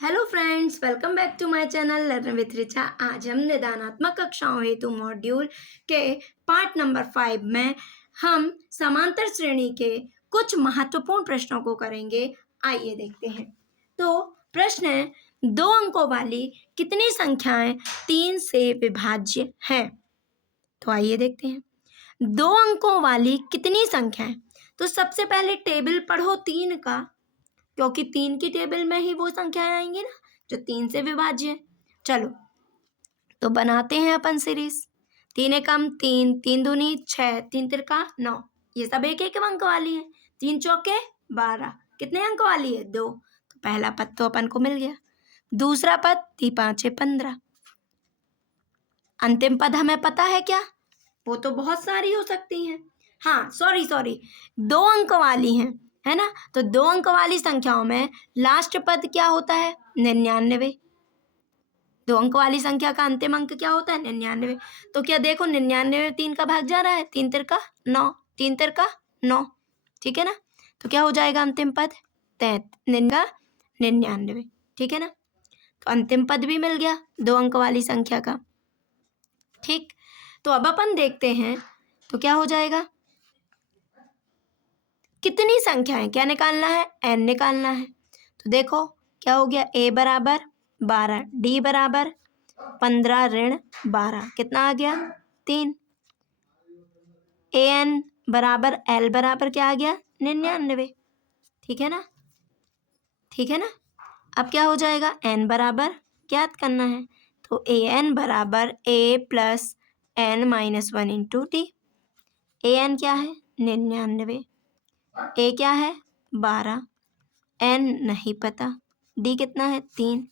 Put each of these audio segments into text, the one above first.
Hello friends, welcome back to my channel learn with Richa. आज हम निदानात्मक कक्षाओं हेतु मॉड्यूल के पार्ट नंबर 5 में हम समांतर श्रेणी के कुछ महत्वपूर्ण प्रश्नों को करेंगे। आइए देखते हैं। तो प्रश्न है, दो अंकों वाली कितनी संख्याएं 3 से विभाज्य हैं? तो आइए देखते हैं। दो अंकों वाली कितनी संख्याएं? तो सबसे पहले टेबल पढ़ो 3 का, क्योंकि 3 की टेबल में ही वो संख्याएं आएंगी ना जो 3 से विभाज्य है। चलो तो बनाते हैं अपन सीरीज। 3 एकम 3, 3 दूनी 6, 3 तिरका 9। ये सब एक एक अंक वाली है। 3 चौके 12। कितने अंक वाली है? 2। तो पहला पद तो अपन को मिल गया। दूसरा पद 3 5 15। अंतिम पद हमें पता है क्या? वो तो बहुत सारी हो सकती हैं। हाँ, सॉरी, 2 अंक वाली हैं, है ना। तो 2 अंक वाली संख्याओं में लास्ट पद क्या होता है? 99। 2 अंक वाली संख्या का अंतिम अंक क्या होता है? 99। तो क्या देखो, 99 में 3 का भाग जा रहा है। 3 तिरका 9, 3 तिरका 9। ठीक है ना। तो क्या हो जाएगा अंतिम पद? 99। ठीक है ना। तो अंतिम पद भी मिल गया 2 अंक वाली संख्या का। ठीक। तो अब अपन देखते हैं तो क्या हो जाएगा। कितनी संख्याएं क्या निकालना है? n निकालना है। तो देखो क्या हो गया। a बराबर 12, d बराबर 15 ऋण 12, कितना आ गया? 3। an बराबर l बराबर क्या आ गया? 99। ठीक है ना। ठीक है ना। अब क्या हो जाएगा? n बराबर ज्ञात करना है। तो an बराबर a plus n minus 1 into T. an क्या है? 99। a क्या है? 12। n नहीं पता। d कितना है? 3।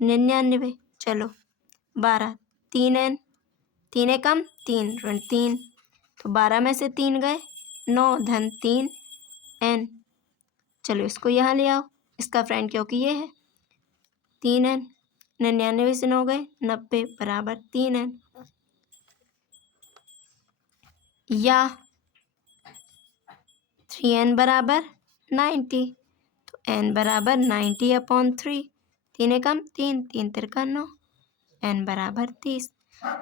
99 चलो 12, 3n, 3 एकम 3 ऋण 3। तो 12 में से 3 गए, 9 धन 3 n। चलो इसको यहाँ ले आओ, इसका फ्रेंड क्योंकि ये है 3n। 99 से 9 गए 90 बराबर 3n। या 3n बराबर 90। तो n बराबर 90/3। 3 एकम 3, 3 तिरका 9, n बराबर 30।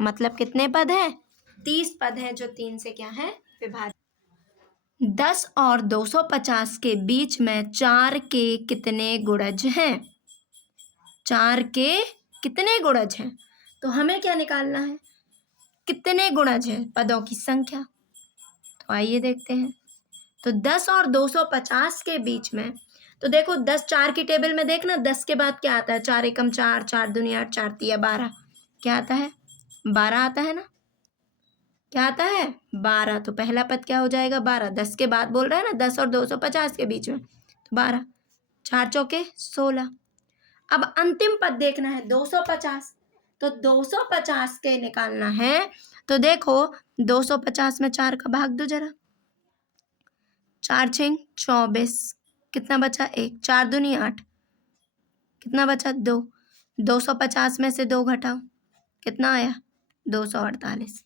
मतलब कितने पद हैं? 30 पद हैं जो 3 से क्या है? विभाज्य। 10 और 250 के बीच में 4 के कितने गुणज हैं? 4 के कितने गुणज हैं? तो हमें क्या निकालना है? कितने गुणज हैं पदों की संख्या। तो आइए देखते हैं। तो 10 और 250 के बीच में, तो देखो 10 4 की टेबल में देखना, 10 के बाद क्या आता है? 4 एकम 4, 4 दूनी 8, 4 तिया 12। क्या आता है? 12 आता है ना। क्या आता है? 12। तो पहला पद क्या हो जाएगा? 12। 10 के बाद बोल रहा है ना, 10 और 250 के बीच में, तो 12। 4 चौके 16। अब अंतिम पद देखना है 250। तो 250 के निकालना है। तो देखो 250 में 4 का भाग दो जरा। 4 छः 24, कितना बचा? 1। 4 दूनी 8, कितना बचा? 2। 250 में से 2 घटाओ, कितना आया? 248।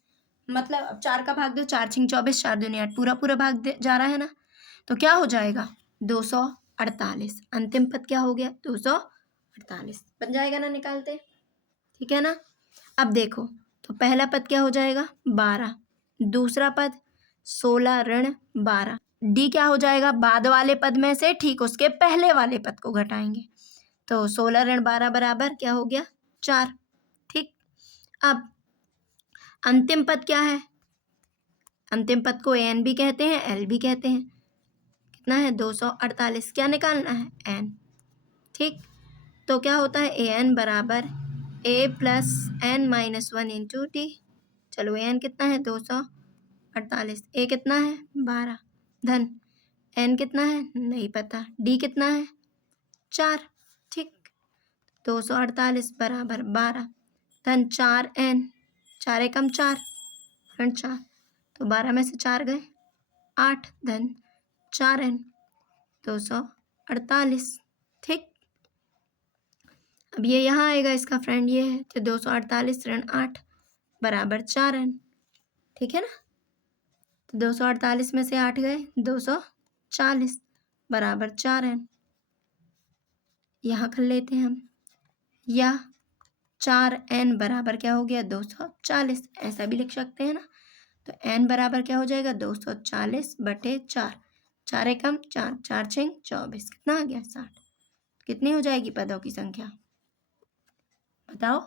मतलब अब 4 का भाग दो। 4 छः 24, 4 दूनी 8, पूरा पूरा भाग जा रहा है ना। तो क्या हो जाएगा? 248। अंतिम पद क्या हो गया? 248 बन जाएगा ना निकालते। ठीक है ना। अब देखो तो पहला पद क्या हो जाएगा? 12। दूसरा पद 16 ऋण 12। डी क्या हो जाएगा? बाद वाले पद में से ठीक उसके पहले वाले पद को घटाएंगे। तो 16 ऋण 12 बराबर क्या हो गया? 4। ठीक। अब अंतिम पद क्या है? अंतिम पद को एन भी कहते हैं, एल भी कहते हैं। कितना है? 248। क्या निकालना है? एन। ठीक। तो क्या होता है? ए एन बराबर A plus N minus 1 into T. चलो एन कितना है? 248। ए कितना है? 12 धन एन कितना है? नहीं पता। डी कितना है? 4। ठीक। 248 बराबर 12 धन 4 एन। 4 एकम 4 ऋण 4। तो 12 में से 4 गए 8 धन 4 एन। 248। ठीक। अब ये यहाँ आएगा, इसका फ्रेंड ये है। तो 248 ऋण 8 बराबर 4 एन। ठीक है ना। तो 248 में से 8 गए 240 बराबर 4 एन। यहाँ कर लेते हैं हम, या 4n बराबर क्या हो गया 240, ऐसा भी लिख सकते हैं ना। तो n बराबर क्या हो जाएगा 240/4, 4 एकम 4, 4 छः 24, कितना आ गया 60। कितनी हो जाएगी पदों की संख्या बताओ।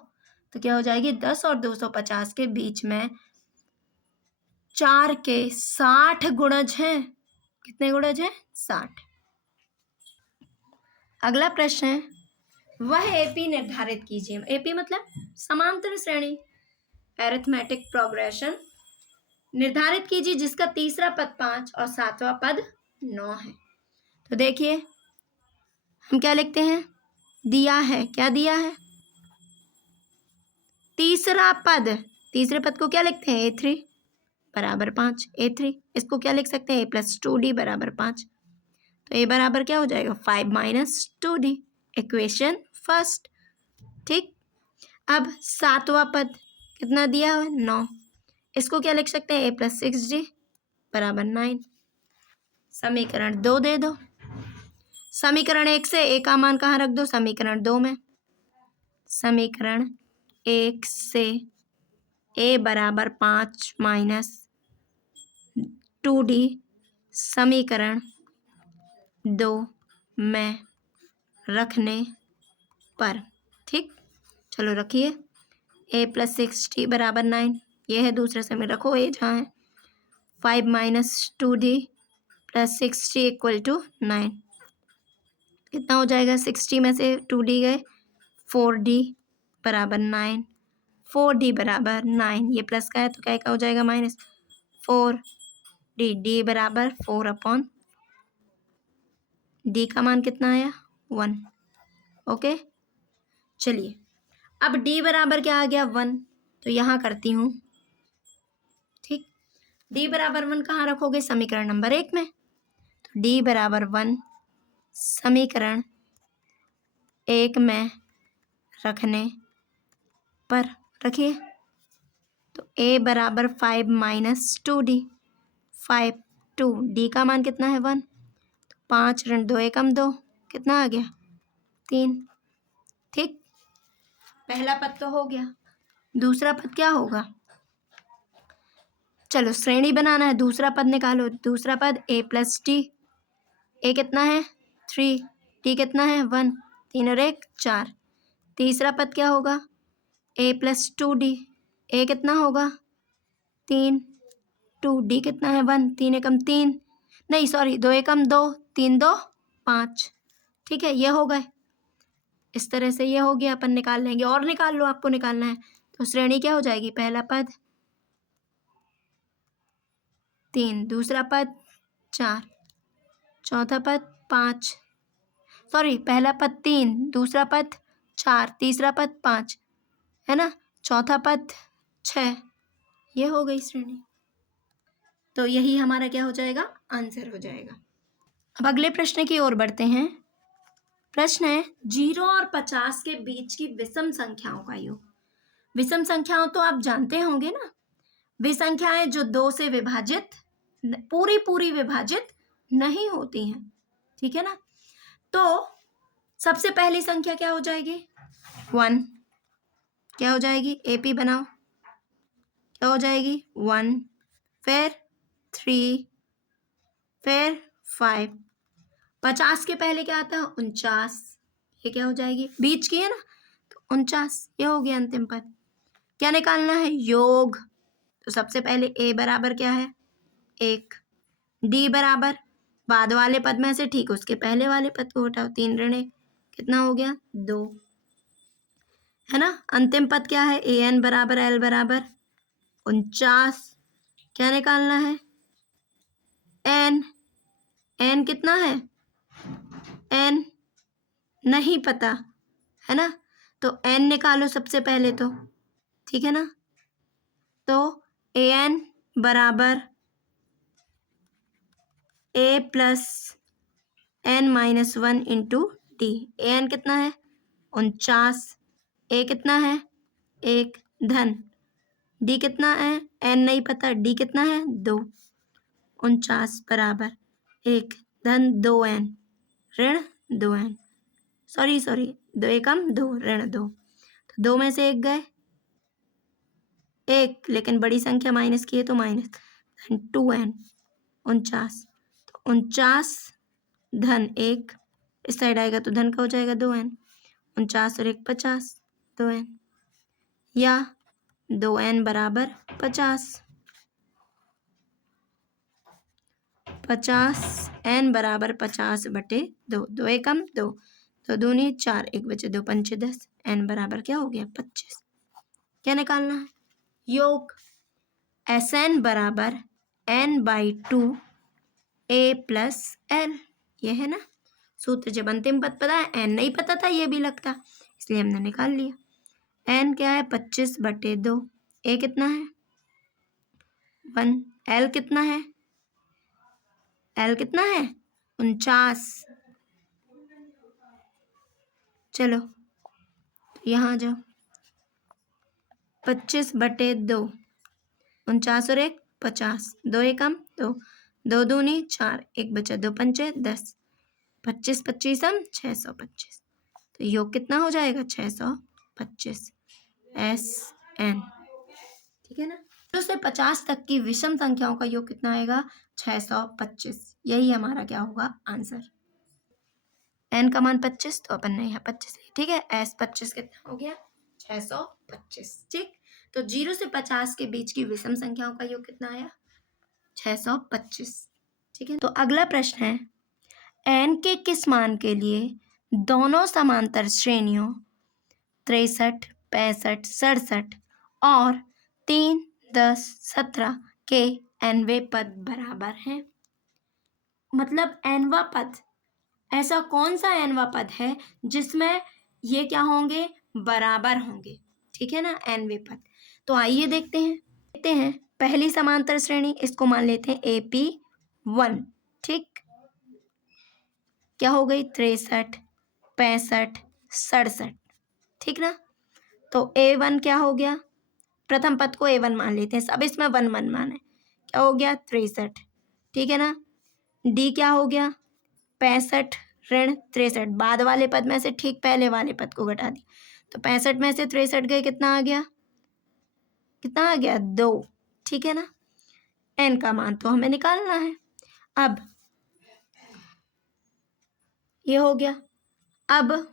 तो क्या हो जाएगी 10 और 250 के बीच में 4 के 60 गुणज हैं। कितने गुणज हैं 60। अगला प्रश्न है, वह एपी निर्धारित कीजिए। एपी मतलब समांतर श्रेणी, अरिथमेटिक प्रोग्रेशन निर्धारित कीजिए जिसका तीसरा पद 5 और सातवां पद 9 है। तो देखिए हम क्या लिखते हैं, दिया है, क्या दिया है तीसरा पद, तीसरे पद को क्या लिखते हैं a3 बराबर 5, a3 इसको क्या लिख सकते हैं a+2d बराबर 5। तो a बराबर क्या हो जाएगा 5 - 2d, इक्वेशन फर्स्ट। ठीक, अब सातवां पद कितना दिया है 9, इसको क्या लिख सकते हैं a+6d बराबर 9। समीकरण 2 दे दो, समीकरण 1 से a का मान कहाँ रख दो समीकरण 2 में। समीकरण 1 से a बराबर 5 - 2d समीकरण 2 में रखने पर, ठीक चलो रखिए a+6d बराबर 9, ये है दूसरे समय रखो a जहाँ है 5 - 2d + 6d = 9। कितना हो जाएगा 60 में से 2d गए 4d बराबर 9, 4d बराबर 9, ये प्लस का है तो क्या का हो जाएगा माइनस 4d, d बराबर 4/, d का मान कितना आया 1। ओके चलिए अब d बराबर क्या आ गया 1, तो यहाँ करती हूँ। ठीक, d बराबर 1 कहाँ रखोगे समीकरण नंबर 1 में, तो d बराबर 1 समीकरण 1 में रखने पर रखिए। तो a बराबर 5 - 2d, 5 2 d का मान कितना है 1, तो 5 ऋण 2 एकम 2, कितना आ गया 3। ठीक, पहला पद तो हो गया, दूसरा पद क्या होगा, चलो श्रेणी बनाना है, दूसरा पद निकालो। दूसरा पद a+d, a कितना है 3, d कितना है 1, 3 और 1 4। तीसरा पद क्या होगा a+2d, a कितना होगा 3, 2d कितना है 1, 3 एकम 3, नहीं सॉरी 2 एकम 2, 3 2 5। ठीक है ये हो गए, इस तरह से ये हो गया, अपन निकाल लेंगे। और निकाल लो, आपको निकालना है। तो श्रेणी क्या हो जाएगी, पहला पद 3, दूसरा पद 4, चौथा पद 5, सॉरी पहला पद 3, दूसरा पद 4, तीसरा पद 5 है ना, चौथा पद 6। ये हो गई श्रेणी। तो यही हमारा क्या हो जाएगा आंसर हो जाएगा। अब अगले प्रश्न की ओर बढ़ते हैं। प्रश्न है 0 और 50 के बीच की विषम संख्याओं का योग। विषम संख्याओं तो आप जानते होंगे ना, वे संख्याएं जो 2 से विभाजित पूरी विभाजित नहीं होती हैं। ठीक है ना, तो सबसे पहली संख्या क्या हो जाएगी 1, क्या हो जाएगी एपी बनाओ, क्या हो जाएगी 1, फिर 3, फिर 5। 50 के पहले क्या आता है 49, ये क्या हो जाएगी बीच की है ना, तो 49, ये हो गया अंतिम पद। क्या निकालना है योग, तो सबसे पहले a बराबर क्या है 1, d बराबर बाद वाले पद में से ठीक उसके पहले वाले पद को हटाओ, 3 ऋण 1 कितना हो गया 2, है ना। अंतिम पद क्या है an बराबर l बराबर 49। क्या निकालना है n कितना है n नहीं पता है ना, तो n निकालो सबसे पहले तो, ठीक है ना। तो an बराबर a + n-1 into d। an कितना है 49, a कितना है 1 धन d कितना है n नहीं पता, d कितना है 2, 49 बराबर 1 धन 2n ऋण 2n। सॉरी, 2 एकम 2 ऋण 2, तो 2 में से 1 गए, 1, लेकिन बड़ी संख्या माइनस की है तो माइनस, 2n 49, तो 49 धन 1, इस साइड आएगा तो धन का हो जाएगा 2n, 49 और 1 50, 2n, या 2n बराबर 50, 50n बराबर 50/2, 2 एकम 2, 2 दूनी 4, 1 बचे 2 पंचे 10, n बराबर क्या हो गया 25। क्या निकालना है? योग Sn बराबर n/2 a प्लस l, ये है ना सूत्र। जब अंतिम पद पता है, n नहीं पता था ये भी लगता, इसलिए हमने निकाल लिया। n क्या है 25/2, a कितना है 1, l कितना है 49। चलो यहाँ जाओ, 25/2, 49 और 1 50, 2 एकम 2, 2 दूनी 4, 1 बचा 2 पंचे 10, 25 25 625, तो योग कितना हो जाएगा 625 Sn। ठीक है ना, 0 से 50 तक की विषम संख्याओं का योग कितना आएगा 625, यही हमारा क्या होगा आंसर। n का मान 25, तो अपन ने यहाँ 25 लिया, ठीक है। S 25 कितना हो गया 625, ठीक। तो 0 से 50 के बीच की विषम संख्याओं का योग कितना आया 625, ठीक है। तो अगला प्रश्न है, n के किस मान के लिए दोनों समांतर श्रेणियों 63, 65, 67 और 3, 10, 17 के nवें पद बराबर हैं। मतलब nवां पद, ऐसा कौन सा nवां पद है जिसमें ये क्या होंगे बराबर होंगे, ठीक है ना nवें पद। तो आइए देखते हैं पहली समांतर श्रेणी, इसको मान लेते हैं AP1, ठीक। क्या हो गई 63, 65, 67, ठीक ना। तो A1 क्या हो गया, प्रथम पद को A1 मान लेते हैं, सब इसमें 1 1 मान है, क्या हो गया 63, ठीक है ना। D क्या हो गया 65 ऋण 63, बाद वाले पद में से ठीक पहले वाले पद को घटा दी, तो 65 में से 63 गए, कितना आ गया 2, ठीक है ना। n का मान तो हमें निकालना है। अब ये हो गया, अब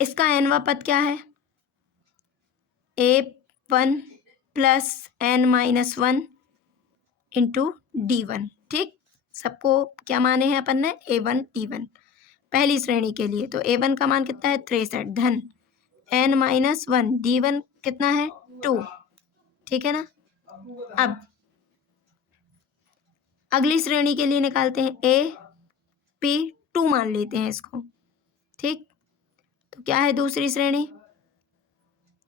इसका nवां पद क्या है A1 plus n-1 into D1, ठीक। सबको क्या माने हैं अपन ने A1 D1 पहली श्रेणी के लिए, तो A1 का मान कितना है 63 धन n-1, D1 कितना है 2, ठीक है ना। अब अगली श्रेणी के लिए निकालते हैं, AP2 मान लेते हैं इसको, ठीक। तो क्या है दूसरी श्रेणी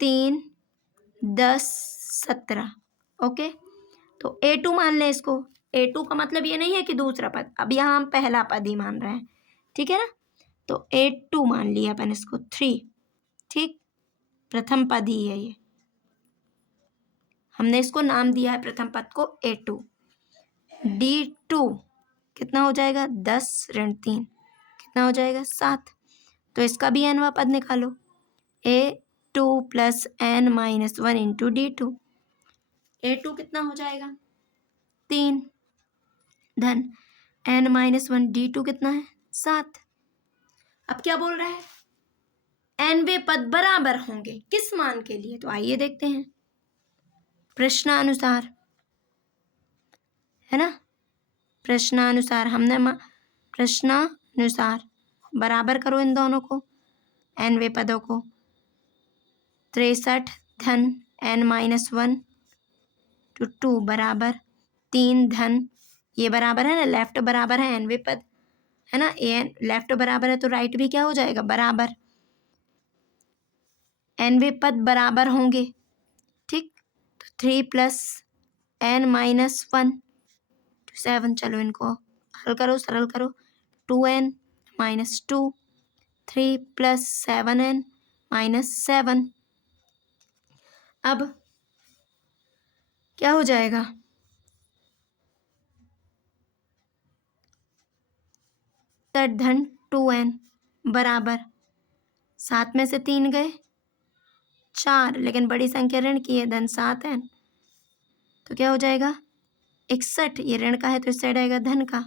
3, 10, 17, ओके। तो A2 मान लें इसको, A2 का मतलब ये नहीं है कि दूसरा पद, अब यहाँ हम पहला पद ही मान रहे हैं, ठीक है ना। तो A2 मान लिया अपन इसको 3, ठीक, प्रथम पद ही है ये, हमने इसको नाम दिया है प्रथम पद को A2। D2 कितना हो जाएगा 10 ऋण 3, कितना हो जाएगा 7, तो इसका भी nवां पद निकालो, A2 plus n-1 into D2, A2 कितना हो जाएगा 3 धन n-1, D2 कितना है 7। अब क्या बोल रहा है nवें पद बराबर होंगे किस मान के लिए, तो आइए देखते हैं प्रश्नानुसार, है ना। प्रश्नानुसार हमने प्रश्नानुसार बराबर करो इन दोनों को, nवें पदों को, 63 धन n-1 टू 2 बराबर 3 धन, ये बराबर है ना, लेफ्ट बराबर है nवें पद, है ना, एन लेफ्ट बराबर है तो राइट भी क्या हो जाएगा बराबर, nवें पद बराबर होंगे, ठीक। तो 3 प्लस n-1 7, चलो इनको हल करो, सरल करो, 2n-2, 3 प्लस 7n-7, अब क्या हो जाएगा 3 धन 2n बराबर 7 में से 3 गए 4, लेकिन बड़ी संख्या ऋण की है, धन 7 है तो क्या हो जाएगा 61। ये ऋण का है तो इस साइड आएगा धन का,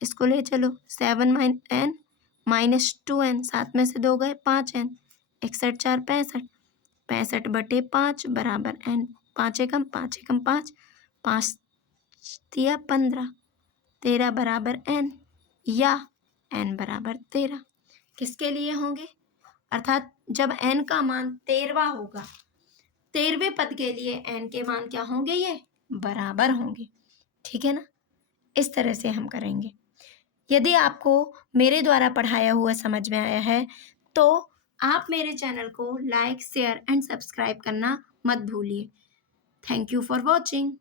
इसको ले चलो 7n माइनस 2n, 7 में से 2 गए 5n, 61 4 65, 65/5 बराबर n, 5 एकम 5 एकम 5, 5 दिया 15, 13 बराबर n या n बराबर 13 किसके लिए होंगे, अर्थात जब n का मान 13वां होगा, 13वें पद के लिए n के मान क्या होंगे, ये बराबर होंगे। ठीक है ना, इस तरह से हम करेंगे। यदि आपको मेरे द्वारा पढ़ाया हुआ समझ में आया है तो आप मेरे चैनल को लाइक, शेयर एंड सब्सक्राइब करना मत भूलिए। Thank you for watching.